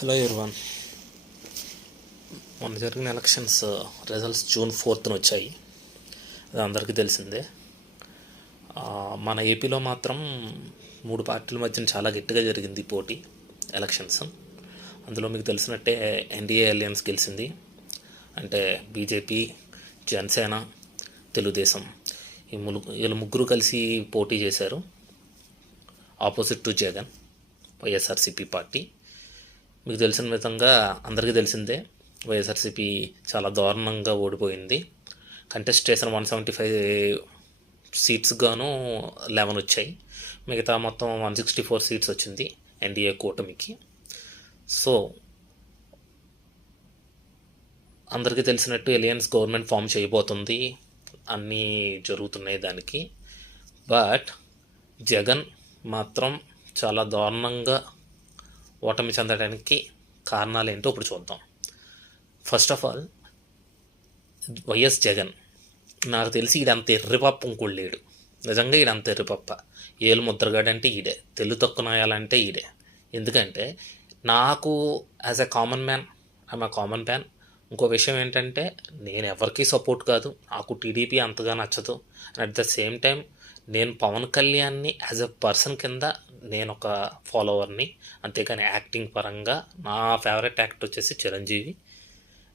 Hello everyone. మొన్న జరిగిన elections results June 4th వచ్చాయి. అది అందరికీ తెలిసిందే. మన ఏపీలో మాత్రం 3 పార్టీల మధ్యన చాలా గట్టిగా జరిగింది పోటీ ఎలక్షన్స్. అందులో మీకు తెలిసినట్టే ఎన్డీఏ అలయన్స్ గెలిచింది. అంటే బీజేపీ, జనసేన, తెలుగుదేశం వీళ్ళు ముగ్గురు కలిసి పోటీ చేశారు opposite to Jagan, YSRCP party. మీకు తెలిసిన విధంగా అందరికీ తెలిసిందే, వైఎస్ఆర్సీపీ చాలా దారుణంగా ఓడిపోయింది. కంటెస్ట్ చేసిన 175 సీట్స్ గాను 11 వచ్చాయి. మిగతా మొత్తం 164 సీట్స్ వచ్చింది ఎన్డీఏ కూటమికి. సో అందరికీ తెలిసినట్టు ఎలియన్స్ గవర్నమెంట్ ఫామ్ చేయబోతుంది, అన్నీ జరుగుతున్నాయి దానికి. బట్ జగన్ మాత్రం చాలా దారుణంగా ఓటమి చెందడానికి కారణాలు ఏంటో ఇప్పుడు చూద్దాం. First of all, YS Jagan నాకు తెలిసి ఈడంత ఎర్రిపప్ప ఇంకోడు లేడు. నిజంగా ఈడంత ఎర్రిపప్ప. ఏలు ముద్రగాడంటే ఈడే, తెలుగు తొక్కునాయాలంటే ఈడే. ఎందుకంటే నాకు as a common man, I'm a common man. ఇంకో విషయం ఏంటంటే నేను ఎవరికి సపోర్ట్ కాదు, నాకు టీడీపీ అంతగా నచ్చదు. And at the same time నేను పవన్ కళ్యాణ్ని యాజ్ ఎ పర్సన్ కింద నేను ఒక ఫాలోవర్ని. అంతేకాని యాక్టింగ్ పరంగా నా ఫేవరెట్ యాక్టర్ వచ్చేసి చిరంజీవి.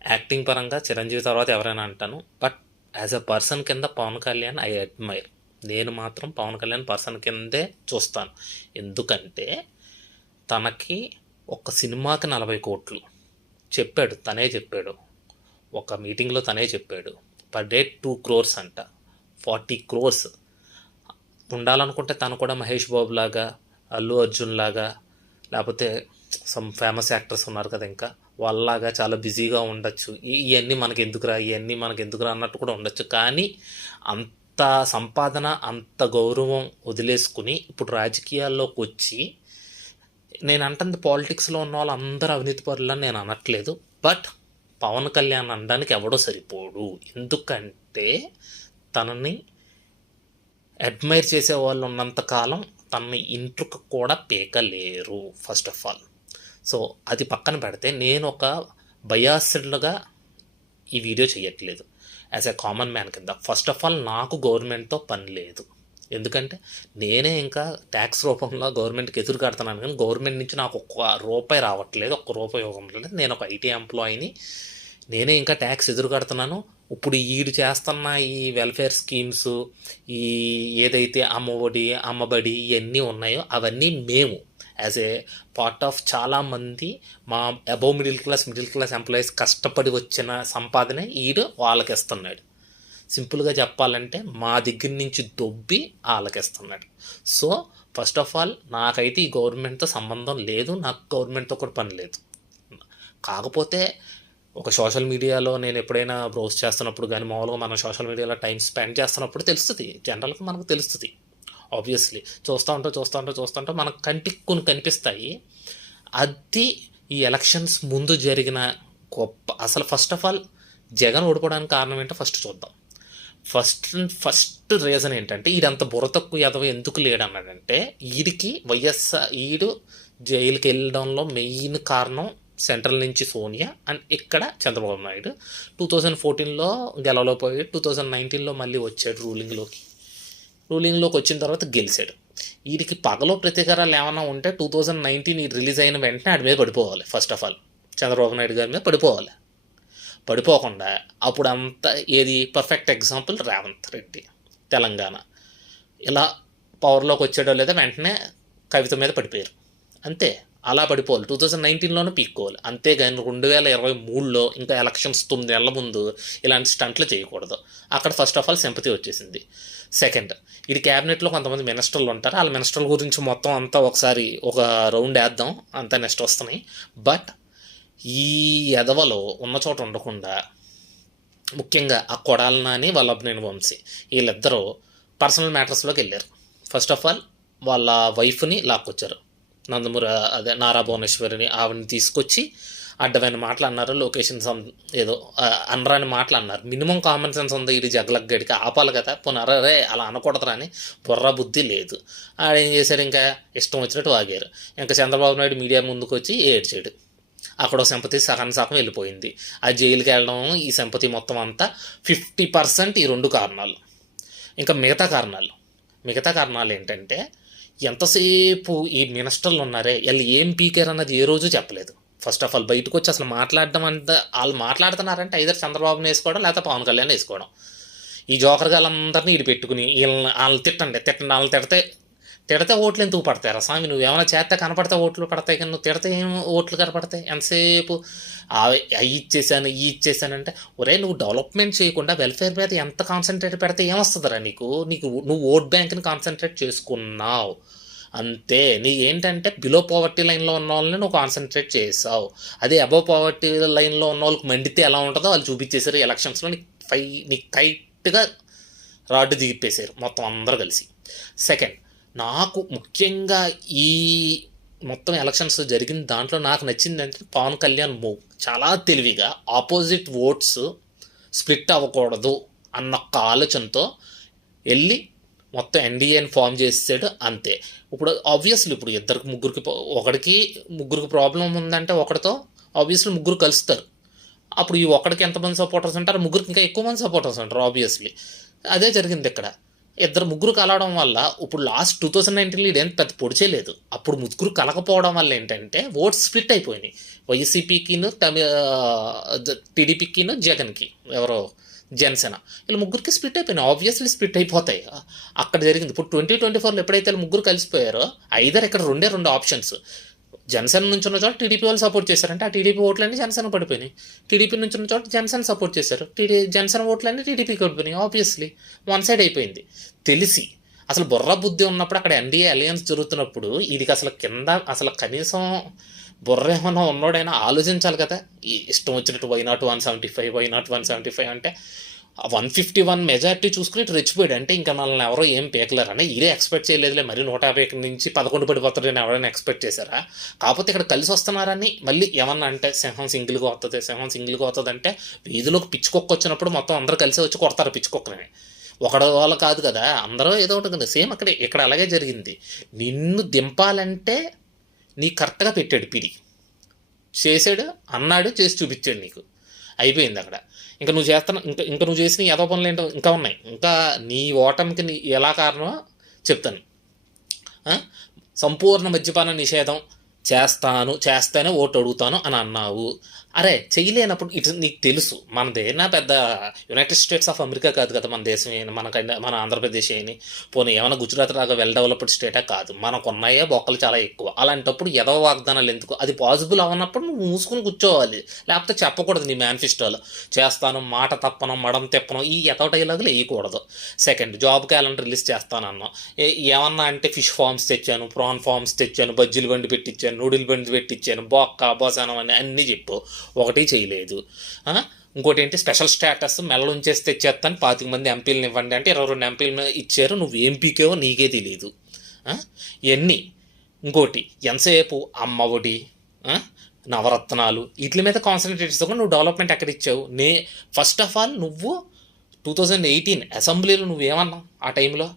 యాక్టింగ్ పరంగా చిరంజీవి తర్వాత ఎవరైనా అంటాను, బట్ యాజ్ ఎ పర్సన్ కింద పవన్ కళ్యాణ్ ఐ అడ్మైర్. నేను మాత్రం పవన్ కళ్యాణ్ పర్సన్ కిందే చూస్తాను. ఎందుకంటే తనకి ఒక సినిమాకి 40 కోట్లు చెప్పాడు, తనే చెప్పాడు. ఒక మీటింగ్లో తనే చెప్పాడు పర్ డే 2 crores అంట. 40 crores ఉండాలనుకుంటే తను కూడా మహేష్ బాబు లాగా, అల్లు అర్జున్ లాగా, లేకపోతే సమ్ ఫేమస్ యాక్టర్స్ ఉన్నారు కదా ఇంకా వాళ్ళలాగా చాలా బిజీగా ఉండొచ్చు. ఇవన్నీ మనకి ఎందుకురా అన్నట్టు కూడా ఉండొచ్చు. కానీ అంత సంపాదన, అంత గౌరవం వదిలేసుకుని ఇప్పుడు రాజకీయాల్లోకి వచ్చి, నేను అంటుంది పాలిటిక్స్లో ఉన్న వాళ్ళు అందరూ అవినీతి పరులని నేను అనట్లేదు, బట్ పవన్ కళ్యాణ్ అనడానికి ఎవడో సరిపోడు. ఎందుకంటే తనని అడ్మైర్ చేసే వాళ్ళు ఉన్నంతకాలం తనని ఇంట్రుకు కూడా పీకలేరు ఫస్ట్ ఆఫ్ ఆల్. సో అది పక్కన పెడితే నేను ఒక బయాస్డ్గా ఈ వీడియో చేయట్లేదు. యాజ్ ఎ కామన్ మ్యాన్ కింద ఫస్ట్ ఆఫ్ ఆల్ నాకు గవర్నమెంట్తో పని లేదు. ఎందుకంటే నేనే ఇంకా ట్యాక్స్ రూపంలో గవర్నమెంట్కి ఎదురు కడుతున్నాను, కానీ గవర్నమెంట్ నుంచి నాకు ₹1 రావట్లేదు, ₹1 ఇవ్వట్లేదు. నేను ఒక ఐటీ ఎంప్లాయీని, నేనే ఇంకా ట్యాక్స్ ఎదురు కడుతున్నాను. ఇప్పుడు ఈడు చేస్తున్న ఈ వెల్ఫేర్ స్కీమ్స్, ఈ ఏదైతే అమ్మఒడి, అమ్మబడి ఇవన్నీ ఉన్నాయో అవన్నీ మేము యాజ్ ఏ పార్ట్ ఆఫ్ చాలామంది మా అబవ్ మిడిల్ క్లాస్ ఎంప్లాయీస్ కష్టపడి వచ్చిన సంపాదనే ఈడు వాళ్ళకి ఇస్తున్నాడు. సింపుల్గా చెప్పాలంటే మా దగ్గర నుంచి దొబ్బి వాళ్ళకిస్తున్నాడు. సో ఫస్ట్ ఆఫ్ ఆల్ నాకైతే ఈ గవర్నమెంట్తో సంబంధం లేదు, నాకు గవర్నమెంట్తో కూడా పని లేదు. కాకపోతే ఒక సోషల్ మీడియాలో నేను ఎప్పుడైనా బ్రౌజ్ చేస్తున్నప్పుడు కానీ, మామూలుగా మనం సోషల్ మీడియాలో టైం స్పెండ్ చేస్తున్నప్పుడు తెలుస్తుంది, జనరల్గా మనకు తెలుస్తుంది. ఆబ్వియస్లీ చూస్తూ ఉంటే మనకు కంటికి కొన్ని కనిపిస్తాయి. అది ఈ ఎలక్షన్స్ ముందు జరిగిన గొప్ప అసలు ఫస్ట్ ఆఫ్ ఆల్ జగన్ ఓడిపోవడానికి కారణం ఏంటో ఫస్ట్ చూద్దాం. ఫస్ట్ రీజన్ ఏంటంటే ఈడంత బుర్ర తక్కువ ఎదవ ఎందుకు లేడన్నాడంటే, ఈడు జైలుకి వెళ్ళడంలో మెయిన్ కారణం సెంట్రల్ నుంచి సోనియా అండ్ ఇక్కడ చంద్రబాబు నాయుడు. 2014లో గెలవలేకపోయి 2019లో మళ్ళీ వచ్చాడు రూలింగ్లోకి వచ్చిన తర్వాత గెలిచాడు. వీడికి పగలో ప్రతీకారాలు ఏమైనా ఉంటే 2019 రిలీజ్ అయిన వెంటనే ఆడి మీద పడిపోవాలి. First of all Chandrababu Naidu గారి మీద పడిపోకుండా అప్పుడు అంతా ఏది పర్ఫెక్ట్ ఎగ్జాంపుల్ రేవంత్ రెడ్డి తెలంగాణ. ఇలా పవర్లోకి వచ్చాడో లేదా వెంటనే కవిత మీద పడిపోయారు, అంతే. అలా పడిపోవాలి, 2019లోనే పీక్కోవాలి. అంతేగాని 2023లో ఇంకా ఎలక్షన్స్ 9 నెలల ముందు ఇలాంటి స్టంట్లు చేయకూడదు. అక్కడ ఫస్ట్ ఆఫ్ ఆల్ సింపతి వచ్చేసింది. సెకండ్, ఇది క్యాబినెట్లో కొంతమంది మినిస్టర్లు ఉంటారు, వాళ్ళ మినిస్టర్ల గురించి మొత్తం అంతా ఒకసారి ఒక రౌండ్ వేద్దాం, అంతా నెక్స్ట్ వస్తున్నాయి. బట్ ఈ ఎదవలో ఉన్న చోట ఉండకుండా ముఖ్యంగా ఆ కొడాలి నాని, వల్లభనేని వంశీ వీళ్ళిద్దరూ పర్సనల్ మ్యాటర్స్లోకి వెళ్ళారు. ఫస్ట్ ఆఫ్ ఆల్ వాళ్ళ వైఫ్ని లాక్కొచ్చారు, నందమూరి నారా భువనేశ్వరిని, ఆవిడని తీసుకొచ్చి అడ్డమైన మాటలు అన్నారు. లొకేషన్ ఏదో అనరాని మాటలు అన్నారు. మినిమం కామన్ సెన్స్ ఉంది ఇది జగలగ్గడికి ఆపాలి కదా, పునరే అలా అనకూడదురా అని బుర్ర బుద్ధి లేదు. ఆడేం చేశారు, ఇంకా ఇష్టం వచ్చినట్టు వాగారు. ఇంకా చంద్రబాబు నాయుడు మీడియా ముందుకు వచ్చి ఏడ్చాడు. అక్కడ సింపతి సగం వెళ్ళిపోయింది. ఆ జైలుకి వెళ్ళడం ఈ సింపతి మొత్తం అంతా 50% ఈ 2 కారణాలు. ఇంకా మిగతా కారణాలు ఏంటంటే, ఎంతసేపు ఈ మినిస్టర్లు ఉన్నారే వీళ్ళు ఏం పీకారు అన్నది ఏ రోజు చెప్పలేదు. ఫస్ట్ ఆఫ్ ఆల్ బయటకు వచ్చి అసలు మాట్లాడడం అంతా వాళ్ళు మాట్లాడుతున్నారంటే ఐదర్ చంద్రబాబుని వేసుకోవడం లేకపోతే పవన్ కళ్యాణ్ వేసుకోవడం. ఈ జోకర్ గాళ్ళందరినీ ఇటు పెట్టుకుని వాళ్ళని తిట్టండి వాళ్ళని తిడితే ఓట్లు ఎందుకు పడతాయి రా స్వామి? నువ్వు ఏమైనా చేస్తే కనపడితే ఓట్లు పడతాయి, కానీ నువ్వు తిడితే ఏం ఓట్లు కనపడతాయి? ఎంతసేపు ఈ ఇచ్చేసానంటే, ఒరే నువ్వు డెవలప్మెంట్ చేయకుండా వెల్ఫేర్ మీద ఎంత కాన్సన్ట్రేట్ పెడితే ఏమొస్తుందిరా నీకు? నువ్వు ఓట్ బ్యాంక్ని కాన్సన్ట్రేట్ చేసుకున్నావు అంతే. ఏంటంటే బిలో పావర్టీ లైన్లో ఉన్న వాళ్ళని నువ్వు కాన్సన్ట్రేట్ చేసావు. అదే అబవ్ పావర్టీ లైన్లో ఉన్న వాళ్ళకి మండితే ఎలా ఉంటుందో వాళ్ళు చూపించేశారు ఎలక్షన్స్లో. నీకు టైట్గా రాడ్డు దిగిపేశారు మొత్తం అందరూ కలిసి. సెకండ్, నాకు ముఖ్యంగా ఈ మొత్తం ఎలక్షన్స్ జరిగిన దాంట్లో నాకు నచ్చిందంటే పవన్ కళ్యాణ్ మూవ్ చాలా తెలివిగా ఆపోజిట్ ఓట్స్ స్ప్లిట్ అవ్వకూడదు అన్న ఒక ఆలోచనతో వెళ్ళి మొత్తం ఎన్డీఏని ఫామ్ చేసాడు అంతే. ఇప్పుడు ఆబ్వియస్లీ ఇప్పుడు ముగ్గురికి ప్రాబ్లం ఉందంటే ఒకటితో ఆబ్వియస్లీ ముగ్గురు కలుస్తారు. అప్పుడు ఈ ఒకడికి ఎంతమంది సపోర్టర్స్ ఉంటారు, ముగ్గురికి ఇంకా ఎక్కువ మంది సపోర్టర్స్ ఉంటారు ఆబ్వియస్లీ. అదే జరిగింది ఇక్కడ. ముగ్గురు కలవడం వల్ల ఇప్పుడు లాస్ట్ 2019 ఇదేం పెద్ద పొడిచేయలేదు. అప్పుడు ముగ్గురు కలకపోవడం వల్ల ఏంటంటే ఓట్స్ స్ప్లిట్ అయిపోయినాయి. వైసీపీకిను టీడీపీకిను జగన్కి జనసేన వీళ్ళు ముగ్గురికి స్ప్లిట్ అయిపోయినాయి. ఆబ్వియస్లీ స్ప్లిట్ అయిపోతాయి. అక్కడ జరిగింది. ఇప్పుడు 2024లో ఎప్పుడైతే ముగ్గురు కలిసిపోయారో ఐదర్ ఇక్కడ రెండు ఆప్షన్స్. జనసేన నుంచి ఉన్న చోట టీడీపీ వాళ్ళు సపోర్ట్ చేశారంటే ఆ టీడీపీ ఓట్లన్నీ జనసేన పడిపోయినాయి. టీడీపీ నుంచి ఉన్న చోట జనసేన సపోర్ట్ చేశారు, జనసేన ఓట్లన్నీ టీడీపీకి పడిపోయినాయి. ఆబ్వియస్లీ వన్ సైడ్ అయిపోయింది. తెలిసి అసలు బుర్ర బుద్ధి ఉన్నప్పుడు అక్కడ ఎన్డీఏ అలయన్స్ జరుగుతున్నప్పుడు వీడికి అసలు కనీసం బుర్ర ఏమన్నా ఉన్నోడైనా ఆలోచించాలి కదా. ఇష్టం వచ్చినట్టు వై నాట్ 175 అంటే 151 మెజార్టీ చూసుకుని ఇటు రెచ్చిపోయాడు. అంటే ఇంకా మనల్ని ఎవరో ఏం పీకలేరని ఇదే ఎక్స్పెక్ట్ చేయలేదులే. మరి 150 నుంచి 11 పడిపోతారని ఎవరైనా ఎక్స్పెక్ట్ చేశారా? కాకపోతే ఇక్కడ కలిసి వస్తున్నారని మళ్ళీ ఏమన్నా అంటే సింహం సింగిల్గా వస్తుంది అంటే వీధిలోకి పిచ్చుకొక్క వచ్చినప్పుడు మొత్తం అందరూ కలిసి వచ్చి కొడతారు పిచ్చుకొక్కని. ఒకడు వాళ్ళు కాదు కదా, అందరూ ఏదో ఒకటి కదా. సేమ్ ఇక్కడ అలాగే జరిగింది. నిన్ను దింపాలంటే నీకు కరెక్ట్గా పెట్టాడు పిడి, చేసాడు, అన్నాడు, చేసి చూపించాడు, నీకు అయిపోయింది అక్కడ. ఇంకా నువ్వు చేసిన ఏదో పనులు ఏంటో ఇంకా ఉన్నాయి. ఇంకా నీ ఓటమికి ఎలా కారణమో చెప్తాను. సంపూర్ణ మద్యపాన నిషేధం చేస్తేనే ఓటు అడుగుతాను అని అన్నావు. అరే చేయలేనప్పుడు నీకు తెలుసు మనదేనా పెద్ద యునైటెడ్ స్టేట్స్ ఆఫ్ అమెరికా కాదు కదా మన దేశం. మన ఆంధ్రప్రదేశ్ అని పోనీ ఏమైనా గుజరాత్ లాగా వెల్ డెవలప్డ్ స్టేటే కాదు. మనకున్నాయే బొక్కలు చాలా ఎక్కువ. అలాంటప్పుడు ఏదో వాగ్దానాలు ఎందుకు? అది పాసిబుల్ అవన్నప్పుడు నువ్వు మూసుకుని కూర్చోవాలి. లేకపోతే చెప్పకూడదు నీ మేనిఫెస్టోలో చేస్తాను, మాట తప్పను, మడం తెప్పను, ఈ ఎతో డైలాగులు వేయకూడదు. సెకండ్, జాబ్ క్యాలెండర్ రిలీజ్ చేస్తానన్నా. ఏమన్నా అంటే ఫిష్ ఫార్మ్స్ తెచ్చాను, ప్రాన్ ఫార్మ్స్ తెచ్చాను, బజ్జీలు బండి పెట్టించాను, నూడిల్ బండి పెట్టించాను, బోసానం అని అన్నీ చెప్పు, ఒకటి చేయలేదు. ఇంకోటి ఏంటి స్పెషల్ స్టేటస్ మెల్ల ఉంచేసి తెచ్చేస్తాను, 25 మంది ఎంపీలను ఇవ్వండి అంటే 22 ఎంపీలను ఇచ్చారు. నువ్వు ఏం పీకేవో నీకే తెలియదు ఇవన్నీ. ఇంకోటి ఎంతసేపు అమ్మఒడి, నవరత్నాలు వీటి మీద కాన్సన్ట్రేట్ చేసుకొని నువ్వు డెవలప్మెంట్ ఎక్కడ ఇచ్చావు? ఫస్ట్ ఆఫ్ ఆల్ నువ్వు 2018 అసెంబ్లీలో నువ్వేమన్నావు ఆ టైంలో?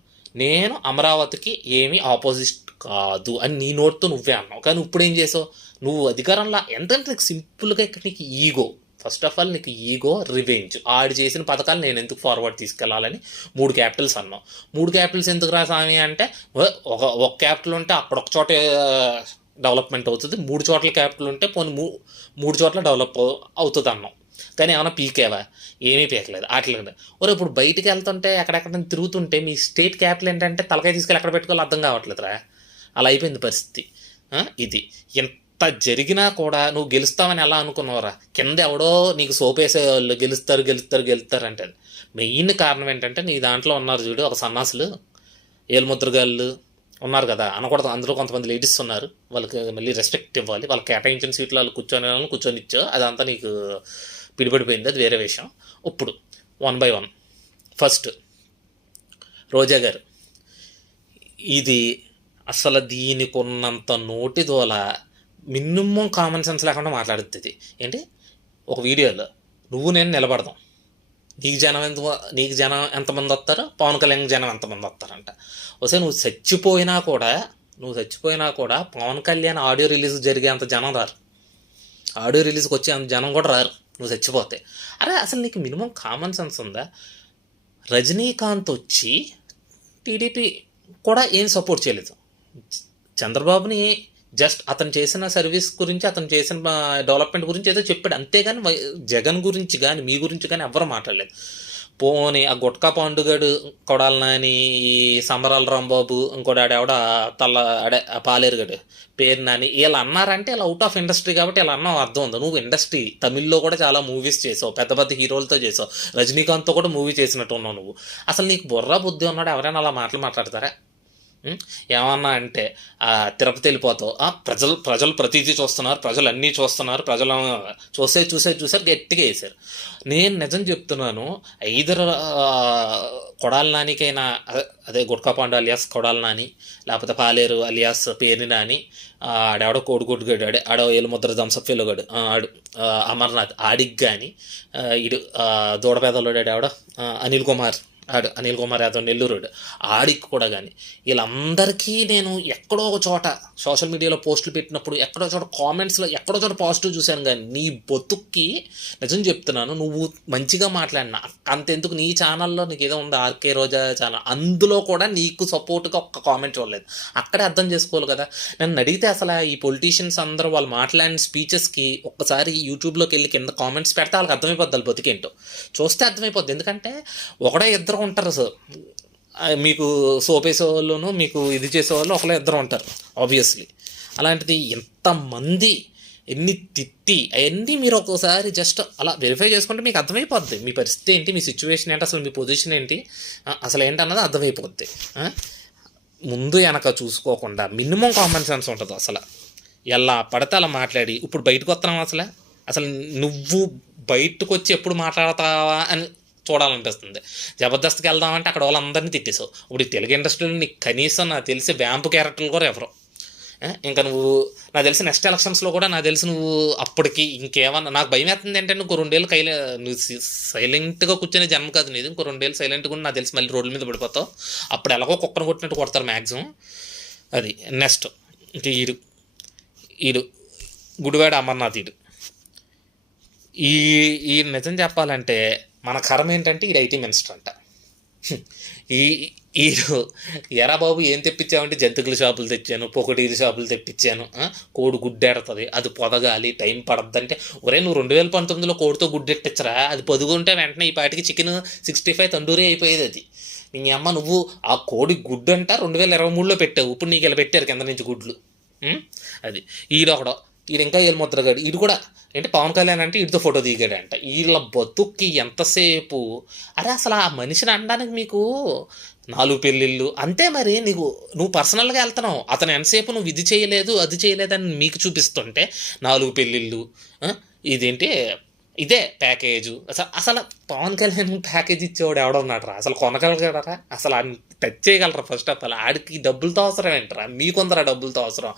నేను అమరావతికి ఏమీ ఆపోజిట్ కాదు అని నీ నోట్తో నువ్వే అన్నావు. కానీ ఇప్పుడు ఏం చేసావు? నువ్వు అధికారంలో ఎంతంటే సింపుల్గా ఇక్కడ నీకు ఈగో. ఫస్ట్ ఆఫ్ ఆల్ నీకు ఈగో, రివెంజ్. ఆడు చేసిన పథకాలు నేను ఎందుకు ఫార్వర్డ్ తీసుకెళ్లాలని 3 క్యాపిటల్స్ అన్నావు. 3 క్యాపిటల్స్ ఎందుకు రా స్వామి అంటే ఒక క్యాపిటల్ ఉంటే అక్కడ ఒక చోట డెవలప్మెంట్ అవుతుంది, 3 చోట్ల క్యాపిటల్ ఉంటే పోనీ 3 చోట్ల డెవలప్ అవుతుంది అన్నావు. కానీ ఏమైనా పీకేవా? ఏమీ పీకలేదు. అట్లేదు. ఇప్పుడు బయటికి వెళ్తుంటే ఎక్కడెక్కడ తిరుగుతుంటే మీ స్టేట్ క్యాపిటల్ ఏంటంటే తలకాయ తీసుకెళ్ళి ఎక్కడ పెట్టుకోవాలో అర్థం కావట్లేదురా. అలా అయిపోయింది పరిస్థితి. ఇది ఎంత జరిగినా కూడా నువ్వు గెలుస్తావని ఎలా అనుకున్నావురా? కింద ఎవడో నీకు సోపేసే వాళ్ళు గెలుస్తారు అంటే మెయిన్ కారణం ఏంటంటే నీ దాంట్లో ఉన్నారు చూడు ఒక సన్నాసులు, ఏలుముద్రగాళ్ళు ఉన్నారు కదా అనకూడదు. అందులో కొంతమంది లేడీస్ ఉన్నారు, వాళ్ళకి మళ్ళీ రెస్పెక్ట్ ఇవ్వాలి. వాళ్ళకి కేటాయించిన సీట్లు వాళ్ళు కూర్చొని ఇచ్చావు. అదంతా నీకు పిడిపడిపోయింది, అది వేరే విషయం. ఇప్పుడు 1 by 1. ఫస్ట్ రోజా గారు, ఇది అసలు దీనికి ఉన్నంత నోటి దోల మినిమం కామన్ సెన్స్ లేకుండా మాట్లాడుతుంది. ఏంటి ఒక వీడియోలో నువ్వు నేను నిలబడదాం, నీకు జనం ఎంతమంది వస్తారో పవన్ కళ్యాణ్ జనం ఎంతమంది వస్తారంట. ఒకసారి నువ్వు చచ్చిపోయినా కూడా పవన్ కళ్యాణ్ ఆడియో రిలీజ్ జరిగేంత జనం రారు. ఆడియో రిలీజ్కి వచ్చి అంత జనం కూడా రారు నువ్వు చచ్చిపోతే. అరే అసలు నీకు మినిమం కామన్ సెన్స్ ఉందా? రజనీకాంత్ వచ్చి టీడీపీ కూడా ఏం సపోర్ట్ చేయలేదు. చంద్రబాబుని జస్ట్ అతను చేసిన సర్వీస్ గురించి, అతను చేసిన డెవలప్మెంట్ గురించి ఏదో చెప్పాడు, అంతేగాని జగన్ గురించి కానీ మీ గురించి కానీ ఎవ్వరూ మాట్లాడలేదు. పోనీ ఆ గుట్కా పాండుగాడు కొడాలనాని, ఈ సమరాల రాంబాబు, ఇంకోటి ఆడెవడ ఆ పాలేరుగాడు పేరు నాని, వీళ్ళు అన్నారంటే ఇలా అవుట్ ఆఫ్ ఇండస్ట్రీ కాబట్టి ఇలా అన్నావు అర్థం ఉంది. నువ్వు ఇండస్ట్రీ తమిళ్లో కూడా చాలా మూవీస్ చేసావు, పెద్ద పెద్ద హీరోలతో చేసావు, రజనీకాంత్తో కూడా మూవీ చేసినట్టు ఉన్నావు నువ్వు. అసలు నీకు బుర్రా బుద్ధి ఉన్నాడు? ఎవరైనా అలా మాట్లాడతారా? ఏమన్నా అంటే తిరుపతి వెళ్ళిపోతావు, ప్రజలు ప్రతిదీ చూస్తున్నారు, ప్రజలు అన్నీ చూస్తున్నారు, ప్రజలు చూసారు గట్టిగా వేశారు. నేను నిజం చెప్తున్నాను, ఐదర్ కొడాలి నానికైనా, అదే గుట్కా పాండు అలియాస్ కొడాలి నాని, లేకపోతే పాలేరు అలియాస్ పేరుని నాని, ఆడెవడో కోడిగుడ్డుగాడు, ఆడో ఏలుముద్ర దంసఫీలుగాడు, ఆడు అమర్నాథ్, ఆడికి కానీ ఇడు దూడపేదలోడు ఆడెవడో అనిల్ కుమార్ యాదవ్ నెల్లూరుడు, ఆడికి కూడా కానీ వీళ్ళందరికీ నేను ఎక్కడో ఒక చోట సోషల్ మీడియాలో పోస్టులు పెట్టినప్పుడు ఎక్కడో చోట కామెంట్స్లో ఎక్కడో చోట పాజిటివ్ చూశాను. కానీ నీ బొత్తుక్కి నిజం చెప్తున్నాను, నువ్వు మంచిగా మాట్లాడినా అంతెందుకు, నీ ఛానల్లో నీకు ఏదో ఉంది ఆర్కే రోజా ఛానల్, అందులో కూడా నీకు సపోర్ట్గా ఒక్క కామెంట్ చూడలేదు. అక్కడే అర్థం చేసుకోవాలి కదా. నన్ను అడిగితే అసలు ఈ పొలిటీషియన్స్ అందరూ వాళ్ళు మాట్లాడిన స్పీచెస్కి ఒక్కసారి యూట్యూబ్లోకి వెళ్ళి కింద కామెంట్స్ పెడితే వాళ్ళకి అర్థమైపోద్ది, వాళ్ళు బతికేంటో చూస్తే అర్థమైపోద్ది. ఎందుకంటే ఒకడే ఇద్దరు ఉంటారు సార్, మీకు సోప్ వేసేవాళ్ళను మీకు ఇది చేసేవాళ్ళు ఒకళ్ళే ఇద్దరు ఉంటారు ఆబ్వియస్లీ. అలాంటిది ఎంతమంది ఎన్ని తిట్టి అవన్నీ మీరు ఒక్కోసారి జస్ట్ అలా వెరిఫై చేసుకుంటే మీకు అర్థమైపోద్ది మీ పరిస్థితి ఏంటి, మీ సిచ్యువేషన్ ఏంటి, అసలు మీ పొజిషన్ ఏంటి, అసలు ఏంటన్నది అర్థమైపోద్ది. ముందు వెనక చూసుకోకుండా మినిమం కామన్ సెన్స్ ఉంటుంది. అసలు ఎలా పడితే అలా మాట్లాడి ఇప్పుడు బయటకు వస్తున్నాం, అసలు నువ్వు బయటకు వచ్చి ఎప్పుడు మాట్లాడతావా అని చూడాలనిపిస్తుంది. జబర్దస్త్కి వెళ్దామంటే అక్కడ వాళ్ళందరినీ తిట్టేసావు. ఇప్పుడు తెలుగు ఇండస్ట్రీలో నీకు కనీసం నాకు తెలిసి వ్యాంపు క్యారెక్టర్లు కూడా ఎవరు. ఇంకా నువ్వు నాకు తెలిసి నెక్స్ట్ ఎలక్షన్స్లో కూడా నాకు తెలిసి నువ్వు అప్పటికి ఇంకేమన్నా నాకు భయం వేస్తుంది ఏంటంటే ఇంకో 2 ఏళ్ళు నువ్వు సైలెంట్గా కూర్చొని జన్మ కాదు నీది, ఇంకో 2 ఏళ్ళు సైలెంట్గా కూడా నాకు తెలిసి మళ్ళీ రోడ్ల మీద పడిపోతావు. అప్పుడు ఎలాగో కుక్కను కొట్టినట్టు కొడతారు మ్యాక్సిమం. అది నెక్స్ట్ ఇంక ఈడు గుడివాడ అమర్నాథ్, ఈ నిజం చెప్పాలంటే మన కర్మ ఏంటంటే ఈ ఐటీ మినిస్టర్ అంట. ఈడు ఎరా బాబు ఏం తెప్పించామంటే జంతికల షాపులు తెచ్చాను, పొకటీల షాపులు తెప్పించాను, కోడి గుడ్డెడతుంది, అది పొదగాలి, టైం పడద్దు అంటే, ఒరే నువ్వు 2019లో కోడితో గుడ్డెట్టించరా, అది పొదుగుంటే వెంటనే ఈ పాటికి చికెన్ 65 తండూరీ అయిపోయేది. అది నీ అమ్మ, నువ్వు ఆ కోడి గుడ్డు అంట 2023లో పెట్టావు, ఇప్పుడు నీకు ఇలా పెట్టారు కింద నుంచి గుడ్లు. అది ఈడొకడో, ఇంకా ఏలుముద్రగాడు, ఈడు కూడా ఏంటి పవన్ కళ్యాణ్ అంటే వీడితో ఫోటో దిగాడంట. వీళ్ళ బతుక్కి ఎంతసేపు. అరే అసలు ఆ మనిషిని అనడానికి మీకు 4 పెళ్ళిళ్ళు అంతే. మరి నువ్వు పర్సనల్గా వెళ్తున్నావు, అతను ఎంతసేపు నువ్వు ఇది చేయలేదు అది చేయలేదని మీకు చూపిస్తుంటే 4 పెళ్ళిళ్ళు, ఇదేంటి ఇదే ప్యాకేజు. అసలు పవన్ కళ్యాణ్ ప్యాకేజ్ ఇచ్చేవాడు ఎవడన్నాడు రా? అసలు కొనగలగలరా? అసలు టచ్ చేయగలరా? ఫస్ట్ ఆఫ్ ఆల్ ఆడికి డబ్బులతో అవసరం ఏంటరా? మీకుందరా డబ్బులతో అవసరం?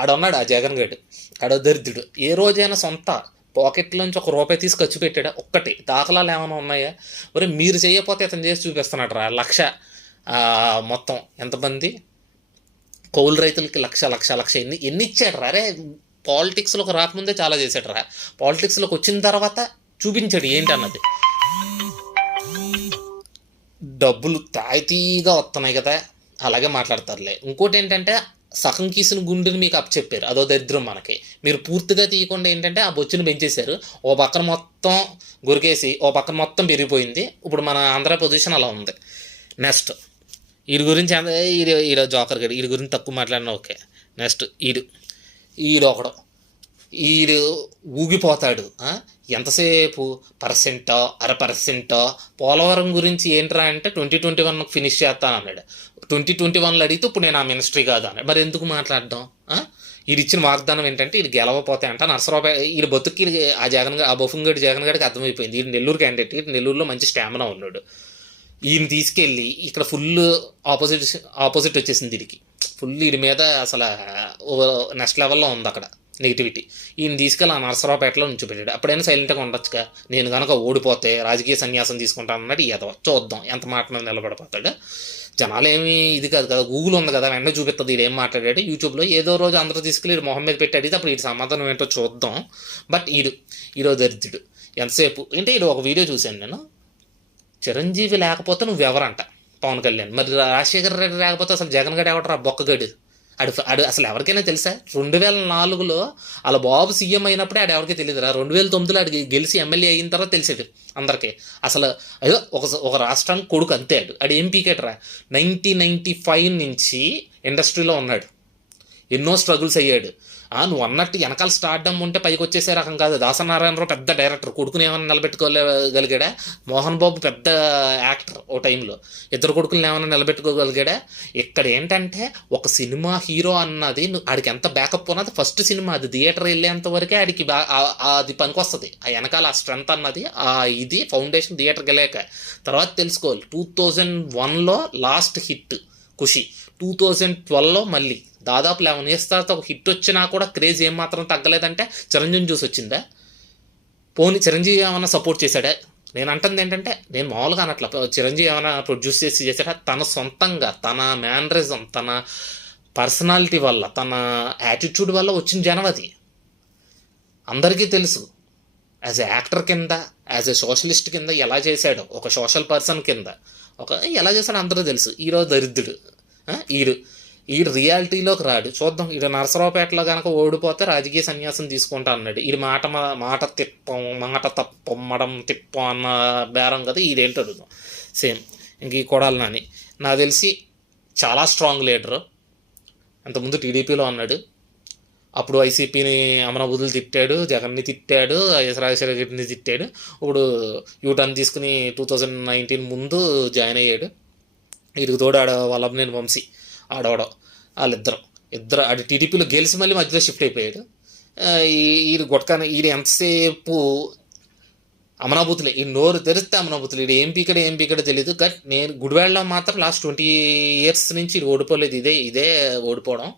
ఆడున్నాడు ఆ జగన్ గడు, ఆడ దరిద్రుడు. ఏ రోజైనా సొంత పాకెట్లోంచి ₹1 తీసి ఖర్చు పెట్టాడా? ఒక్కటి దాఖలాలు ఏమైనా ఉన్నాయా? మరి మీరు చేయకపోతే అతను చేసి చూపిస్తున్నాడు రా. 1,00,000 మొత్తం ఎంతమంది కౌలు రైతులకి 1,00,000 ఎన్ని ఇచ్చాడు రా? అరే పాలిటిక్స్లోకి రాకముందే చాలా చేశాడు రా, పాలిటిక్స్లోకి వచ్చిన తర్వాత చూపించాడు ఏంటి అన్నది. డబ్బులు తాయితీగా వస్తున్నాయి కదా, అలాగే మాట్లాడతారులే. ఇంకోటి ఏంటంటే సగం కీసిన గుండెని మీకు అప్పచెప్పారు, అదో దరిద్రం మనకి. మీరు పూర్తిగా తీయకుండా ఏంటంటే ఆ బొచ్చును పెంచేశారు. ఓ పక్కన మొత్తం గురికేసి ఓ పక్కన మొత్తం పెరిగిపోయింది. ఇప్పుడు మన ఆంధ్ర పొజిషన్ అలా ఉంది. నెక్స్ట్ వీడి గురించి ఈడ జోకర్ గడు, వీడి గురించి తక్కువ మాట్లాడినా ఓకే. నెక్స్ట్ ఈడొకడు ఊగిపోతాడు. ఎంతసేపు 1% 0.5%. పోలవరం గురించి ఏంట్రా అంటే 2021 ఫినిష్ చేస్తాను అన్నాడు. 2021లో అడిగితే ఇప్పుడు నేను ఆ మినిస్ట్రీ కాదు అన్నాడు. మరి ఎందుకు మాట్లాడడం? వీడు ఇచ్చిన వాగ్దానం ఏంటంటే వీడు గెలవపోతే అంట నర్సరావుపేట. వీడి బతుక్కి ఆ బొఫంగడి జగన్ గడికి అర్థమైపోయింది. వీడు నెల్లూరు క్యాండిడేట్, వీడు నెల్లూరులో మంచి స్టామినా ఉన్నాడు. ఈయన తీసుకెళ్ళి ఇక్కడ ఫుల్ ఆపోజిట్ వచ్చేసింది వీడికి. ఫుల్ వీడి మీద అసలు నెక్స్ట్ లెవెల్లో ఉంది అక్కడ నెగిటివిటీ. ఈయన తీసుకెళ్ళి ఆ నర్సరావుపేటలో నుంచి పెట్టాడు. అప్పుడైనా సైలెంట్గా ఉండొచ్చుగా, నేను కనుక ఓడిపోతే రాజకీయ సన్యాసం తీసుకుంటాను అన్నట్టు చూద్దాం ఎంత మాట మీద నిలబడిపోతాడు. జనాలు ఏమి ఇది కాదు కదా, గూగుల్ ఉంది కదా, వెంటనే చూపిస్తుంది ఈడు ఏం మాట్లాడాడు. యూట్యూబ్లో ఏదో రోజు అందరూ తీసుకెళ్ళి ఈడు మొహం మీద పెట్టి అడిగితే అప్పుడు ఈడు సమాధానం ఏంటో చూద్దాం. బట్ ఈరోజు దరిద్రుడు ఎంతసేపు అంటే ఈడు ఒక వీడియో చూశాను నేను, చిరంజీవి లేకపోతే నువ్వెవరంట పవన్ కళ్యాణ్, మరి రాజశేఖర రెడ్డి లేకపోతే అసలు జగన్ గడి ఎవడరా బొక్కగడు, ఆడు అసలు ఎవరికైనా తెలుసా? 2004లో అలా బాబు సీఎం అయినప్పుడే ఆడు ఎవరికీ తెలియదురా. 2009లో ఆడు గెలిచి ఎమ్మెల్యే అయిన తర్వాత తెలిసేది అందరికీ. అసలు అయ్యో ఒక రాష్ట్రానికి కొడుకు అంతే. ఆడు ఏం పీకేటరా. 1995 నుంచి ఇండస్ట్రీలో ఉన్నాడు, ఎన్నో స్ట్రగుల్స్ అయ్యాడు. నువ్వు అన్నట్టు వెనకాల స్టార్డమ్ ఉంటే పైకి వచ్చేసే రకం కాదు. దాసనారాయణరావు పెద్ద డైరెక్టర్, కొడుకుని ఏమైనా నిలబెట్టుకోగలిగాడా? మోహన్ బాబు పెద్ద యాక్టర్ ఓ టైంలో, ఇద్దరు కొడుకుని ఏమైనా నిలబెట్టుకోగలిగాడా? ఇక్కడ ఏంటంటే ఒక సినిమా హీరో అన్నది ఆడికి ఎంత బ్యాకప్ ఉన్నది, ఫస్ట్ సినిమా అది థియేటర్ వెళ్ళేంత వరకే ఆడికి అది పనికొస్తుంది. ఆ వెనకాల ఆ స్ట్రెంత్ అన్నది ఇది ఫౌండేషన్ థియేటర్కి వెళ్ళాక తర్వాత తెలుసుకోవాలి. 2001లో లాస్ట్ హిట్ ఖుషి, 2012లో మళ్ళీ దాదాపు 11 years తర్వాత ఒక హిట్ వచ్చినా కూడా క్రేజ్ ఏమాత్రం తగ్గలేదంటే చిరంజీవి చూసి వచ్చిందా? పోనీ చిరంజీవి ఏమైనా సపోర్ట్ చేశాడా? నేను అంటుంది ఏంటంటే, నేను మామూలుగా అనట్లా, చిరంజీవి ఏమైనా ప్రొడ్యూస్ చేశాడా? తన సొంతంగా తన మ్యానరిజం, తన పర్సనాలిటీ వల్ల, తన యాటిట్యూడ్ వల్ల వచ్చిన జనం అది అందరికీ తెలుసు. యాజ్ ఎ యాక్టర్ కింద, యాజ్ ఎ సోషలిస్ట్ కింద ఎలా చేశాడో, ఒక సోషల్ పర్సన్ కింద ఎలా చేశాడో అందరూ తెలుసు. ఈరోజు దరిద్రుడు ఈడు రియాలిటీలోకి రాడు. చూద్దాం, ఈడు నరసరావుపేటలో కనుక ఓడిపోతే రాజకీయ సన్యాసం తీసుకుంటా అన్నాడు. ఈడు మాట తప్పం మడం తిప్పం అన్న బేరం కదా ఈడేంటో అడుగుదాం. సేమ్ ఇంక ఈ కొడాలి నాని నాకు తెలిసి చాలా స్ట్రాంగ్ లీడరు. అంతకుముందు టీడీపీలో అన్నాడు, అప్పుడు వైసీపీని అమరాబుద్ధులు తిట్టాడు, జగన్ని తిట్టాడు, రాజశేఖర రెడ్డిని తిట్టాడు. ఇప్పుడు యూటర్న్ తీసుకుని 2019 ముందు జాయిన్ అయ్యాడు. వీడికి తోడు వల్లభనేని వంశీ ఆడవడం, ఇద్దరు ఆడు టీడీపీలో గెలిచి మళ్ళీ మధ్యలో షిఫ్ట్ అయిపోయాడు. ఈడు ఎంతసేపు అమరాబూతులే, ఈ నోరు తెరిస్తే అమరాబూతులు. ఈడు ఏం పీకడో తెలియదు. బట్ నేను గుడివాడలో మాత్రం లాస్ట్ 20 years నుంచి ఇది ఓడిపోలేదు. ఇదే ఓడిపోవడం.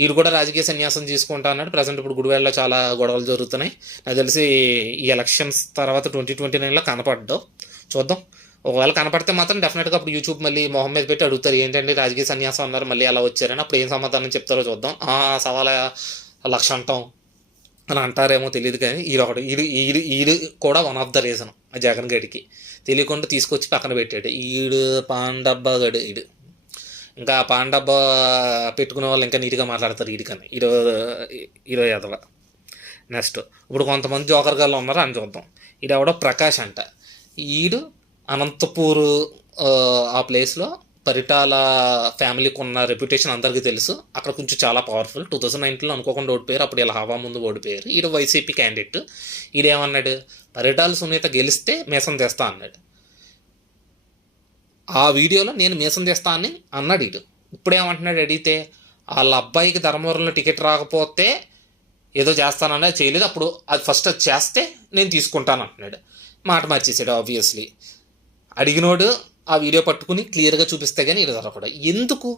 వీడు కూడా రాజకీయ సన్యాసం తీసుకుంటా అన్నాడు. ప్రజెంట్ ఇప్పుడు గుడివాడలో చాలా గొడవలు జరుగుతున్నాయి. నాకు తెలిసి ఈ ఎలక్షన్స్ తర్వాత 2029లో కనపడ్డావు. చూద్దాం, ఒకవేళ కనపడితే మాత్రం డెఫినెట్గా అప్పుడు యూట్యూబ్ మళ్ళీ మొహం మీద పెట్టి అడుగుతారు, ఏంటంటే రాజకీయ సన్యాసం అన్నారు మళ్ళీ అలా వచ్చారని. అప్పుడు ఏం సమాధానం చెప్తారో చూద్దాం. సవాల 1,00,000 అంటాం అని అంటారేమో తెలియదు, కానీ ఈడు కూడా వన్ ఆఫ్ ద రీజన్ ఆ జగన్ గడికి తెలియకుండా తీసుకొచ్చి పక్కన పెట్టాడు. పాండబ్బా గడు. ఇంకా పాండబ్బా పెట్టుకునే వాళ్ళు ఇంకా నీట్గా మాట్లాడతారు ఈడికని. ఈరో ఎదవ. నెక్స్ట్ ఇప్పుడు కొంతమంది జోకర్ గాళ్ళు ఉన్నారు అని చూద్దాం. ఎవడో ప్రకాష్ అంట. అనంతపూర్ ఆ ప్లేస్లో పరిటాల ఫ్యామిలీకి ఉన్న రెప్యుటేషన్ అందరికీ తెలుసు. అక్కడ కొంచెం చాలా పవర్ఫుల్. 2019లో అనుకోకుండా ఓడిపోయారు. అప్పుడు ఇలా హవా ముందు ఓడిపోయారు. YCP candidate. ఏమన్నాడు, పరిటాల సునీత గెలిస్తే మీసం తెస్తా అన్నాడు. ఆ వీడియోలో నేను మీసం తెస్తా అని అన్నాడు. ఇప్పుడేమంటున్నాడు అడిగితే, వాళ్ళ అబ్బాయికి ధర్మవరంలో టికెట్ రాకపోతే ఏదో చేస్తానన్నా చేయలేదు, అప్పుడు అది ఫస్ట్ అది చేస్తే నేను తీసుకుంటాను అంటున్నాడు. మాట మార్చేసాడు ఆబ్వియస్లీ. అడిగినోడు ఆ వీడియో పట్టుకుని క్లియర్గా చూపిస్తే కానీ ఇది దొరకడం ఎందుకు?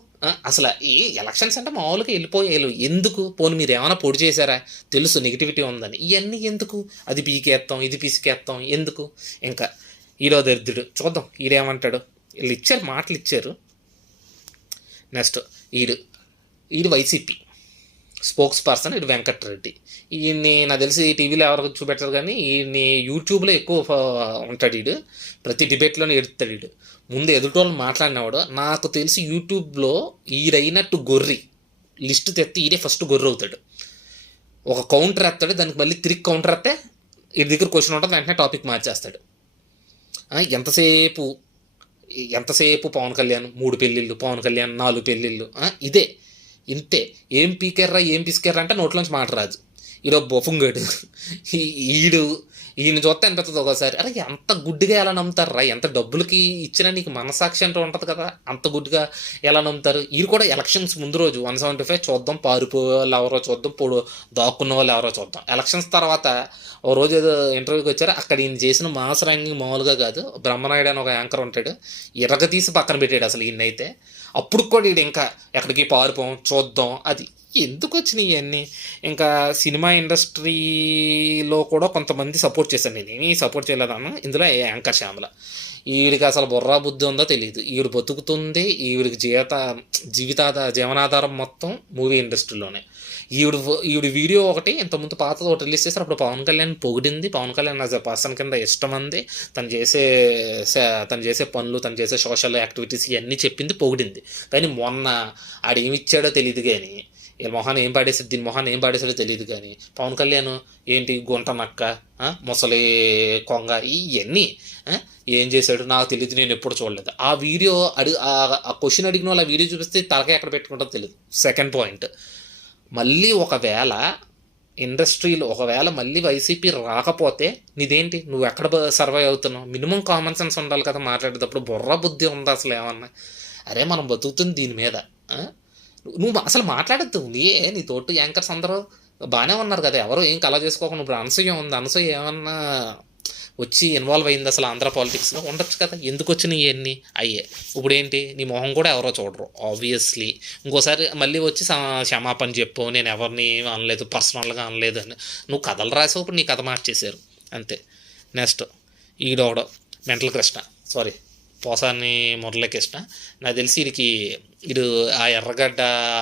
అసలు ఈ ఎలక్షన్స్ అంటే మామూలుగా వెళ్ళిపోయారు ఎందుకు? పోనీ మీరు ఏమైనా పొడి చేశారా? తెలుసు నెగిటివిటీ ఉందని, ఇవన్నీ ఎందుకు? అది పీకేస్తాం, ఇది పిసికేస్తాం ఎందుకు? ఇంకా ఈరోజు దరిద్రుడు. చూద్దాం ఈడేమంటాడు. వీళ్ళు ఇచ్చారు, మాటలు ఇచ్చారు. నెక్స్ట్ ఈడు వైసీపీ స్పోక్స్ పర్సన్ వెంకటరెడ్డి. ఈయన్ని నాకు తెలిసి టీవీలో ఎవరికి చూపెట్టారు, కానీ ఈయన్ని యూట్యూబ్లో ఎక్కువ ఉంటాడు. ప్రతి డిబేట్లోనే ఎడుతాడు. ముందు ఎదుటోళ్ళు మాట్లాడినవాడు. నాకు తెలిసి యూట్యూబ్లో ఈడైనట్టు గొర్రి లిస్ట్ తెస్తే ఈడే ఫస్ట్ గొర్రె అవుతాడు. ఒక కౌంటర్ ఎత్తాడు, దానికి మళ్ళీ తిరిగి కౌంటర్ ఎత్తే ఈ దగ్గర క్వశ్చన్ ఉంటుంది, వెంటనే టాపిక్ మార్చేస్తాడు. ఎంతసేపు పవన్ కళ్యాణ్ 3 పెళ్ళిళ్ళు, పవన్ కళ్యాణ్ 4 పెళ్ళిళ్ళు, ఇంతే. ఏం పీకెర్రా ఏం పిసికెర్రా అంటే నోట్లోంచి మాట రాజు. ఈరోజు బొఫుంగాడు. ఈయన చూస్తే అనిపిస్తుంది ఒకసారి, అరే ఎంత గుడ్డిగా ఎలా నమ్ముతారా? ఎంత డబ్బులకి ఇచ్చినా నీకు మనసాక్షి అంటూ ఉంటుంది కదా, అంత గుడ్డిగా ఎలా నమ్ముతారు? వీరు కూడా ఎలక్షన్స్ ముందు రోజు 175 చూద్దాం, పారిపోయే వాళ్ళు ఎవరో చూద్దాం, దాక్కున్న వాళ్ళు ఎవరో చూద్దాం. ఎలక్షన్స్ తర్వాత ఓ రోజు ఏదో ఇంటర్వ్యూకి వచ్చారు, అక్కడ ఈయన చేసిన మాస్ ర్యాంకింగ్ మామూలుగా కాదు. బ్రహ్మనాయుడు అని ఒక యాంకర్ ఉంటాడు, తీసి పక్కన పెట్టాడు అసలు ఈయనైతే. అప్పుడు కూడా ఇంకా ఎక్కడికి పారిపోం చూద్దాం. అది ఎందుకు వచ్చినాయి ఇవన్నీ? ఇంకా సినిమా ఇండస్ట్రీలో కూడా కొంతమంది సపోర్ట్ చేశాను, నేను ఏమీ సపోర్ట్ చేయలేదన్న. ఇందులో యాంకర్ శ్యామల ఈవిడికి అసలు బుర్రా బుద్ధి ఉందో తెలియదు. ఈవిడ బతుకుతుంది, ఈవిడికి జీవనాధారం మొత్తం మూవీ ఇండస్ట్రీలోనే. ఈవిడ వీడియో ఒకటి ఇంతకుముందు పాతది ఒకటి రిలీజ్ చేశారు. అప్పుడు పవన్ కళ్యాణ్ పొగిడింది. Pawan Kalyan as a person కింద ఇష్టం అంది. తను చేసే పనులు, తను చేసే సోషల్ యాక్టివిటీస్ ఇవన్నీ చెప్పింది, పొగిడింది. కానీ మొన్న ఆడేమిచ్చాడో తెలియదు. కానీ దీని మొహాన్ని ఏం పాడేసాడో తెలియదు. కానీ పవన్ కళ్యాణ్ ఏంటి గుంట నక్క, ముసలి కొంగ ఇవన్నీ ఏం చేశాడు నాకు తెలియదు, నేను ఎప్పుడు చూడలేదు. ఆ వీడియో ఆ క్వశ్చన్ అడిగిన వాళ్ళు ఆ వీడియో చూపిస్తే తలకాయ ఎక్కడ పెట్టుకుంటుందో తెలియదు. సెకండ్ పాయింట్, మళ్ళీ ఒకవేళ ఇండస్ట్రీలో మళ్ళీ వైసీపీ రాకపోతే నీదేంటి, నువ్వు ఎక్కడ సర్వైవ్ అవుతున్నావు? మినిమం కామన్ సెన్స్ ఉండాలి కదా మాట్లాడేటప్పుడు. బుర్ర బుద్ధి ఉందా అసలు ఏమన్నా? అరే మనం బతుకుతుంది దీని మీద. నువ్వు అసలు మాట్లాడద్దు. నీ తోటి యాంకర్స్ అందరూ బాగానే ఉన్నారు కదా, ఎవరో ఏం కలా చేసుకోకుండా. ఇప్పుడు అనసూయ ఉంది, అనసూయ ఏమన్నా వచ్చి ఇన్వాల్వ్ అయింది అసలు ఆంధ్ర పాలిటిక్స్లో? ఉండొచ్చు కదా. ఎందుకు వచ్చినాయి ఇవన్నీ అయ్యే? ఇప్పుడు ఏంటి, నీ మొహం కూడా ఎవరో చూడరు ఆబ్వియస్లీ. ఇంకోసారి మళ్ళీ వచ్చి క్షమాపణ చెప్పు, నేను ఎవరిని అనలేదు, పర్సనల్గా అనలేదు అని. నువ్వు కథలు రాసావు, ఇప్పుడు నీ కథ మార్చేశారు అంతే. నెక్స్ట్ ఈడోడో మెంటల్ కృష్ణ, సారీ పోసాని మురళీకృష్ణ. నాకు తెలిసి వీడు ఆ ఎర్రగడ్డ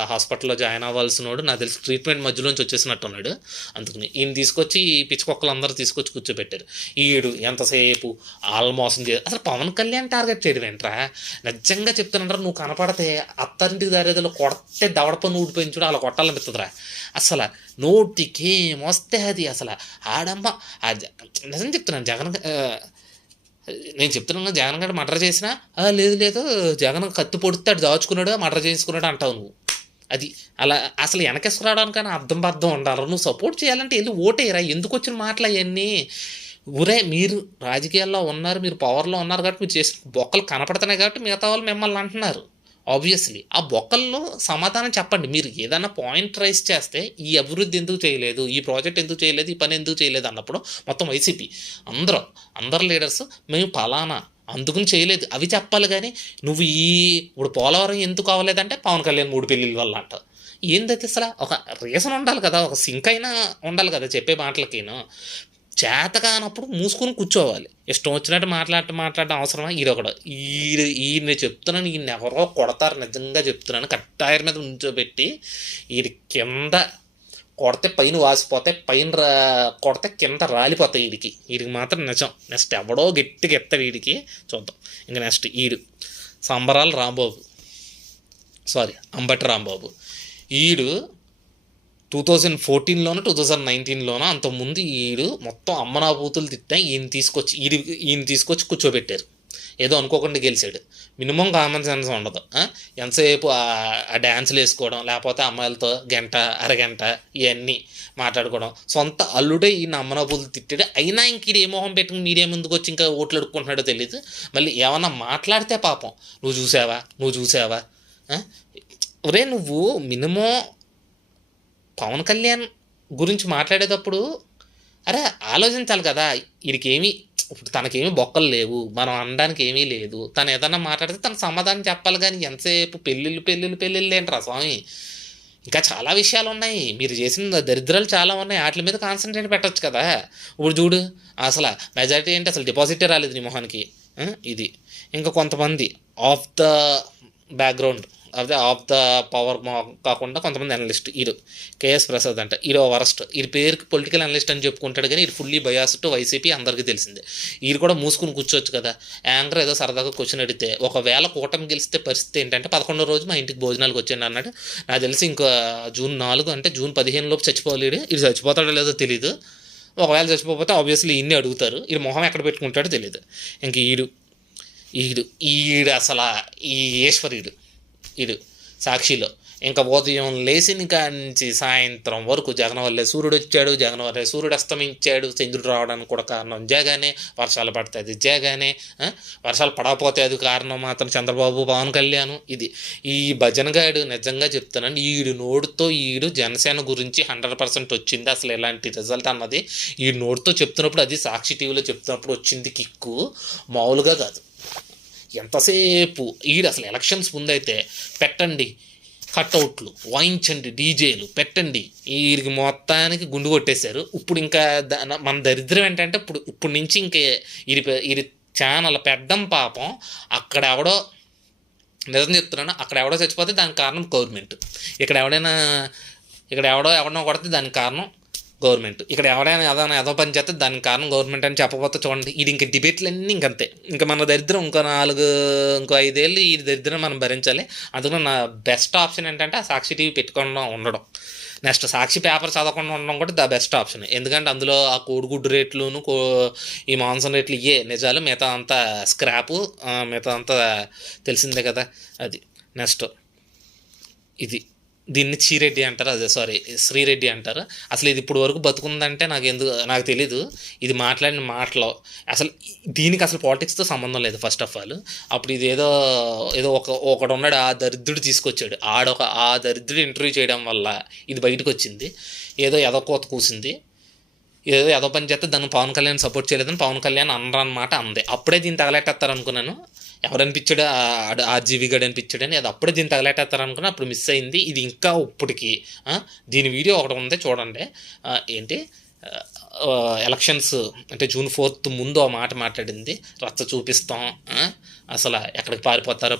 హాస్పిటల్లో జాయిన్ అవ్వాల్సినోడు. నాకు తెలిసి ట్రీట్మెంట్ మధ్యలోంచి వచ్చేసినట్టున్నాడు. అందుకని ఈయన తీసుకొచ్చి పిచ్చికొక్కలు అందరూ తీసుకొచ్చి కూర్చోబెట్టారు. ఈడు ఎంతసేపు మోసం అసలు పవన్ కళ్యాణ్ టార్గెట్ చేయడం ఏంట్రా? నిజంగా చెప్తానంటారా, నువ్వు కనపడితే అత్తారింటికి దారేదో కొడితే దవడపని ఊడిపోయింది చూడు, అలా కొట్టాలనిపిస్తుందిరా. అసలు నోటికి వస్తే అది అసలు ఆడమ్మ. నిజం చెప్తున్నాను, నేను చెప్తున్నాను జగన్ గారు మర్డర్ చేసినా లేదు జగన్ కత్తి పొడితే దాచుకున్నాడు, మర్డర్ చేసుకున్నాడు అంటావు నువ్వు. అది అలా అసలు వెనకేసుకురావడానికైనా అర్థం ఉండాలి. నువ్వు సపోర్ట్ చేయాలంటే వెళ్ళి ఓటేయరా. ఎందుకు వచ్చిన మాటలు అవన్నీ? మీరు రాజకీయాల్లో ఉన్నారు, మీరు పవర్లో ఉన్నారు కాబట్టి మీరు చేసిన బొక్కలు కనపడుతున్నాయి కాబట్టి మిగతా వాళ్ళు మిమ్మల్ని అంటున్నారు. ఆబ్వియస్లీ ఆ బొక్కల్లో సమాధానం చెప్పండి. మీరు ఏదైనా పాయింట్ రైస్ చేస్తే ఈ అభివృద్ధి ఎందుకు చేయలేదు, ఈ ప్రాజెక్ట్ ఎందుకు చేయలేదు, ఈ పని ఎందుకు చేయలేదు అన్నప్పుడు మొత్తం వైసీపీ అందరు లీడర్స్ మేము పలానా అందుకుని చేయలేదు అవి చెప్పాలి. కానీ నువ్వు ఇప్పుడు పోలవరం ఎందుకు అవ్వలేదంటే పవన్ కళ్యాణ్ 3 పెళ్ళిళ్ళ వల్ల అంటావు. ఏందైతే అసలు ఒక రీజన్ ఉండాలి కదా, ఒక సింక్ అయినా ఉండాలి కదా చెప్పే మాటలకిను. చేతకానప్పుడు మూసుకొని కూర్చోవాలి. ఇష్టం వచ్చినట్టు మాట్లాడడం అవసరమా? ఈయన చెప్తున్నాను, ఈయన ఎవరో కొడతారు. నిజంగా చెప్తున్నాను, కట్టాయర్ మీద ఉంచోబెట్టి కింద కొడితే పైన వాసిపోతాయి, పైన కొడితే కింద రాలిపోతాయి. వీడికి మాత్రం నిజం. నెక్స్ట్ ఎవడో గట్టిగా ఎత్తాడు వీడికి, చూద్దాం. ఇంకా నెక్స్ట్ సంబరాల రాంబాబు, అంబటి రాంబాబు. 2014లోనో 2019లోనో అంతకుముందు మొత్తం అమ్మనాభూతులు తిట్టా ఈయన తీసుకొచ్చి కూర్చోబెట్టారు. ఏదో అనుకోకుండా గెలిచాడు. మినిమం కామన్ సెన్స్ ఉండదు. ఎంతసేపు ఆ డ్యాన్సులు వేసుకోవడం, లేకపోతే అమ్మాయిలతో అరగంట ఇవన్నీ మాట్లాడుకోవడం. సొంత అల్లుడే ఈయన అమ్మనాభూతులు తిట్టాడు. అయినా ఇంక ఏ మొహం పెట్టుకుని మీడియా ముందుకు వచ్చి ఇంకా ఓట్లు అడుక్కుంటున్నాడో తెలియదు. మళ్ళీ ఏమన్నా మాట్లాడితే పాపం నువ్వు చూసావా ఒరే నువ్వు మినిమం పవన్ కళ్యాణ్ గురించి మాట్లాడేటప్పుడు అరే ఆలోచించాలి కదా. ఇప్పుడు తనకేమీ బొక్కలు లేవు, మనం అనడానికి ఏమీ లేదు. తను ఏదన్నా మాట్లాడితే తన సమాధానం చెప్పాలి. కానీ ఎంతసేపు పెళ్ళిళ్ళు ఏంట్రా స్వామి? ఇంకా చాలా విషయాలు ఉన్నాయి, మీరు చేసిన దరిద్రాలు చాలా ఉన్నాయి. వాటి మీద కాన్సన్ట్రేట్ పెట్టచ్చు కదా. ఇప్పుడు చూడు, అసలు మెజారిటీ ఏంటి, అసలు డిపాజిటే రాలేదు నీ మొహానికి. ఇంకా కొంతమంది ఆఫ్ ద బ్యాక్గ్రౌండ్ అదే ఆఫ్ ద పవర్ కాకుండా కొంతమంది అనలిస్ట్. కేఎస్ ప్రసాద్ అంట, వరస్ట్. పేరుకి పొలిటికల్ అనలిస్ట్ అని చెప్పుకుంటాడు కానీ ఫుల్లీ బయాస్డ్ వైసీపీ అందరికీ తెలిసిందే. కూడా మూసుకుని కూర్చోవచ్చు కదా. యాంకర్ ఏదో సరదాగా క్వశ్చన్ అడిగితే ఒకవేళ కూటమి గెలిస్తే పరిస్థితి ఏంటంటే 11వ రోజు మా ఇంటికి భోజనాలకు వచ్చాను అన్నాడు. నాకు తెలిసి ఇంకా జూన్ 4 అంటే జూన్ 15 లోపు చచ్చిపోలేడు. చచ్చిపోతాడో లేదో తెలీదు. ఒకవేళ చచ్చిపోతే ఆబ్వియస్లీ ఇన్ని అడుగుతారు. మొహం ఎక్కడ పెట్టుకుంటాడో తెలియదు. ఇంక అసలు ఈశ్వరుడు సాక్షిలో ఇంకా ఉదయం లేచిన కాంచి సాయంత్రం వరకు జగన్ వల్లే సూర్యుడు వచ్చాడు, జగన్ వల్లే సూర్యుడు అస్తమించాడు, చంద్రుడు రావడానికి కూడా కారణం జగనే, వర్షాలు పడితే అది జగనే, వర్షాలు పడకపోతే అది కారణం మాత్రం చంద్రబాబు, పవన్ కళ్యాణ్. ఈ భజనగాడు నిజంగా చెప్తున్నాను, నోడుతో జనసేన గురించి 100% వచ్చింది. అసలు ఎలాంటి రిజల్ట్ అన్నది నోడుతో చెప్తున్నప్పుడు, అది సాక్షి టీవీలో చెప్తున్నప్పుడు వచ్చింది కిక్కు మామూలుగా కాదు. ఎంతసేపు అసలు ఎలక్షన్స్ ముందైతే పెట్టండి కట్అవుట్లు, వాయించండి, డీజేలు పెట్టండి, మొత్తానికి గుండు కొట్టేశారు. ఇప్పుడు ఇంకా మన దరిద్రం ఏంటంటే ఇప్పుడు నుంచి ఇంకే ఛానల్ పెట్టడం పాపం. అక్కడ ఎవడో, నిజం చెప్తున్నాను, అక్కడ ఎవడో చచ్చిపోతే దానికి కారణం గవర్నమెంట్. ఇక్కడ ఎవడో కొడితే దానికి కారణం గవర్నమెంట్. ఇక్కడ ఎవడైనా ఏదో పని చేస్తే దానికి కారణం గవర్నమెంట్ అని చెప్పకపోతే చూడండి, ఇది ఇంక డిబేట్లన్నీ ఇంకంతే. ఇంకా మన దరిద్రం ఇంకో 5 ఏళ్ళు ఈ దరిద్రం మనం భరించాలి. అందుకని నా బెస్ట్ ఆప్షన్ ఏంటంటే ఆ సాక్షి టీవీ పెట్టుకుండా ఉండడం. నెక్స్ట్ సాక్షి పేపర్ చదవకుండా ఉండడం కూడా ద బెస్ట్ ఆప్షన్. ఎందుకంటే అందులో ఆ కోడిగుడ్డు రేట్లును ఈ మాంసం రేట్లు ఇవే నిజాలు, మిగతా అంతా స్క్రాపు, మిగతా అంతా తెలిసిందే కదా. అది నెక్స్ట్ ఇది, దీన్ని చీరెడ్డి అంటారు, శ్రీరెడ్డి అంటారు. అసలు ఇది ఇప్పుడు వరకు బతుకుందంటే నాకు తెలీదు. ఇది మాట్లాడిన మాటలో అసలు దీనికి అసలు పాలిటిక్స్తో సంబంధం లేదు ఫస్ట్ ఆఫ్ ఆల్. అప్పుడు ఇది ఏదో ఒకడు ఉన్నాడు, ఆ దరిద్రుడు తీసుకొచ్చాడు. ఆ దరిద్రుడు ఇంటర్వ్యూ చేయడం వల్ల ఇది బయటకు వచ్చింది. ఏదో కోత కూసింది, ఏదో పని చేస్తే దాన్ని పవన్ కళ్యాణ్ సపోర్ట్ చేయలేదని పవన్ కళ్యాణ్ అనమాట అందే. అప్పుడే దీన్ని తగలెట్టేస్తారు అనుకున్నాను. ఎవరనిపించాడు, ఆర్జీవి గడ్ అనిపించాడని, అది అప్పుడే దీన్ని తగలెట్టేస్తారు అనుకున్నా. అప్పుడు మిస్ అయింది. ఇది ఇంకా ఇప్పటికి దీని వీడియో ఒకటి ఉంది చూడండి. ఎలక్షన్స్ అంటే June 4th ముందు ఆ మాట మాట్లాడింది, రచ్చ చూపిస్తాం, అసలు ఎక్కడికి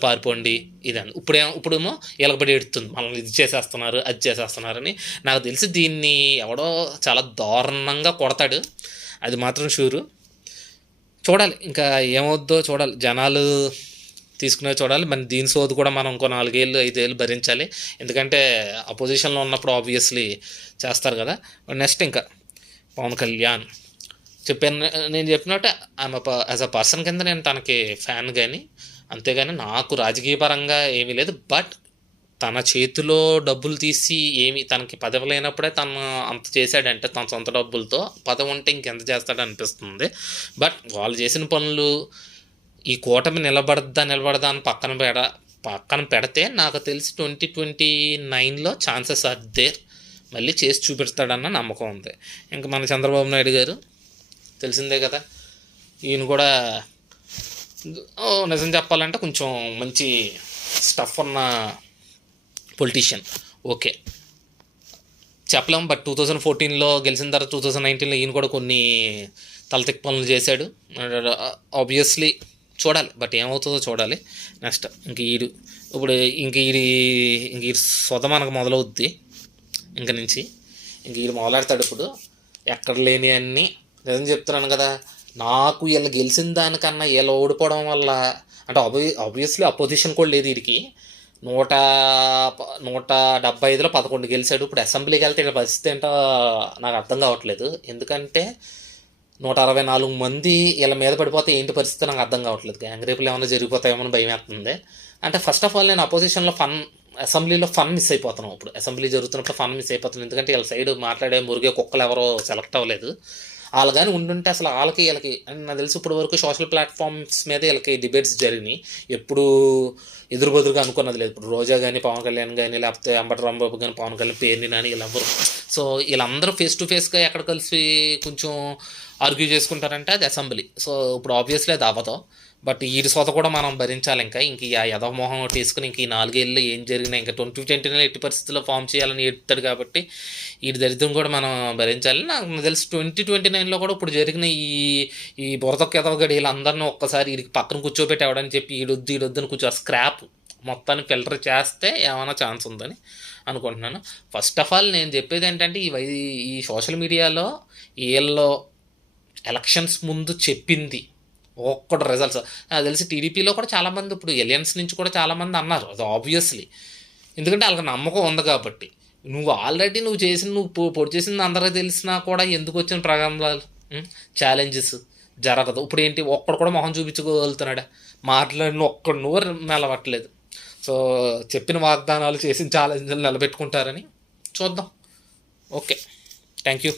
పారిపోండి ఇదని. ఇప్పుడేమో ఎలకబడి ఎడుతుంది, మనల్ని ఇది చేసేస్తున్నారు అది చేసేస్తున్నారని. నాకు తెలిసి దీన్ని ఎవడో చాలా దారుణంగా కొడతాడు, అది మాత్రం షూరు. చూడాలి ఇంకా ఏమవుద్దో చూడాలి, జనాలు తీసుకునే చూడాలి. మరి దీని సోదు కూడా మనం ఇంకో 4 ఏళ్ళు 5 ఏళ్ళు భరించాలి. ఎందుకంటే అపోజిషన్లో ఉన్నప్పుడు ఆబ్వియస్లీ చేస్తారు కదా. నెక్స్ట్ ఇంకా పవన్ కళ్యాణ్ నేను చెప్పినట్టే యాజ్ అ పర్సన్ కింద నేను తనకి ఫ్యాన్ కానీ, అంతేగాని నాకు రాజకీయ పరంగా ఏమీ లేదు. బట్ తన చేతిలో డబ్బులు తీసి తనకి పదవి లేనప్పుడే తను అంత చేశాడంటే, తన సొంత డబ్బులతో పదవి ఉంటే ఇంకెంత చేస్తాడు అనిపిస్తుంది. బట్ వాళ్ళు చేసిన పనులు ఈ కూటమి నిలబడదా అని పక్కన పెడితే నాకు తెలిసి 2029లో ఛాన్సెస్ ఆర్ దేర్, మళ్ళీ చేసి చూపిస్తాడన్న నమ్మకం ఉంది. ఇంకా మన చంద్రబాబు నాయుడు గారు తెలిసిందే కదా, ఈయన కూడా నిజం చెప్పాలంటే కొంచెం మంచి స్టఫ్ ఉన్న పొలిటీషియన్. ఓకే చెప్పలేం, బట్ 2014లో గెలిచిన తర్వాత 2019లో ఈయన కూడా కొన్ని తలతిక్ పనులు చేశాడు. ఆబ్వియస్లీ చూడాలి, బట్ ఏమవుతుందో చూడాలి. నెక్స్ట్ ఇప్పుడు ఈ సొద మనకు మొదలవుద్ది. ఈడు మొదలెడతాడు ఇప్పుడు ఎక్కడ లేని అన్నీ. నిజం చెప్తున్నాను కదా, నాకు వీళ్ళు గెలిచిన దానికన్నా వీళ్ళు ఓడిపోవడం వల్ల, అంటే ఆబ్వియస్లీ అపోజిషన్ కూడా లేదు వీడికి. 175లో 11 గెలిచాడు. ఇప్పుడు అసెంబ్లీకి వెళ్తే ఇక్కడ పరిస్థితి ఏంటో నాకు అర్థం కావట్లేదు. ఎందుకంటే 164 మంది వీళ్ళ మీద పడిపోతే ఏంటి పరిస్థితి నాకు అర్థం కావట్లేదు. గ్యాంగ్ రేపులు ఏమైనా జరిగిపోతాయేమో అని భయం వేస్తుంది. అంటే ఫస్ట్ ఆఫ్ ఆల్ నేను అపోజిషన్లో అసెంబ్లీలో ఫన్ మిస్ అయిపోతున్నాం. ఇప్పుడు అసెంబ్లీ జరుగుతున్నప్పుడు ఫన్ మిస్ అయిపోతున్నాం. ఎందుకంటే వీళ్ళ సైడ్ మాట్లాడే మురిగే కుక్కలు ఎవరో సెలెక్ట్ అవ్వలేదు. వాళ్ళు కానీ ఉండుంటే అసలు వీళ్ళకి నాకు తెలిసి ఇప్పుడు వరకు సోషల్ ప్లాట్ఫామ్స్ మీద వీళ్ళకి డిబేట్స్ జరిగినాయి. ఎప్పుడు ఎదురుబెదురుగా అనుకున్నది లేదు. ఇప్పుడు రోజా కానీ పవన్ కళ్యాణ్ కానీ, లేకపోతే అంబటి రాంబాబు కానీ పవన్ కళ్యాణ్ పేరుని కానీ వీళ్ళెవ్వరు. సో వీళ్ళందరూ ఫేస్ టు ఫేస్గా ఎక్కడ కలిసి కొంచెం ఆర్గ్యూ చేసుకుంటారంటే అది అసెంబ్లీ. సో ఇప్పుడు ఆబ్వియస్లీ అది అవ్వదు. బట్ ఈ సొత కూడా మనం భరించాలి. ఇంకా ఆ యథమోహం తీసుకుని ఇంక ఈ 4 ఏళ్ళు ఏం జరిగినా ఇంకా 2029లో ఎట్టి పరిస్థితుల్లో ఫామ్ చేయాలని ఎడతాడు. కాబట్టి ఈ దరిద్రం కూడా మనం భరించాలి. నాకు తెలిసి 2029లో కూడా ఇప్పుడు జరిగిన ఈ బురదొక్క ఎదవగడి వీళ్ళందరినీ ఒక్కసారి వీడికి పక్కన కూర్చోబెట్టి ఎవడని చెప్పి ఈడొద్దని కూర్చో స్క్రాప్ మొత్తాన్ని ఫిల్టర్ చేస్తే ఏమైనా ఛాన్స్ ఉందని అనుకుంటున్నాను. ఫస్ట్ ఆఫ్ ఆల్ నేను చెప్పేది ఏంటంటే ఈ సోషల్ మీడియాలో వీళ్ళు ఎలక్షన్స్ ముందు చెప్పింది ఒక్కటి రిజల్ట్స్ నాకు తెలిసి టీడీపీలో కూడా చాలామంది ఇప్పుడు ఎలియన్స్ నుంచి కూడా చాలామంది అన్నారు. అది ఆబ్వియస్లీ ఎందుకంటే వాళ్ళకి నమ్మకం ఉంది కాబట్టి. నువ్వు పొడి చేసింది అందరికీ తెలిసినా కూడా ఎందుకు వచ్చిన ప్రగంభాలు ఛాలెంజెస్ జరగదు. ఇప్పుడు ఏంటి ఒక్కడు కూడా మొహం చూపించుకోగలుగుతున్నాడా? మాట్లాడిన ఒక్కడు నోరు నిలబట్టలేదు. సో చెప్పిన వాగ్దానాలు చేసిన ఛాలెంజ్లు నిలబెట్టుకుంటారని చూద్దాం. Okay, thank you.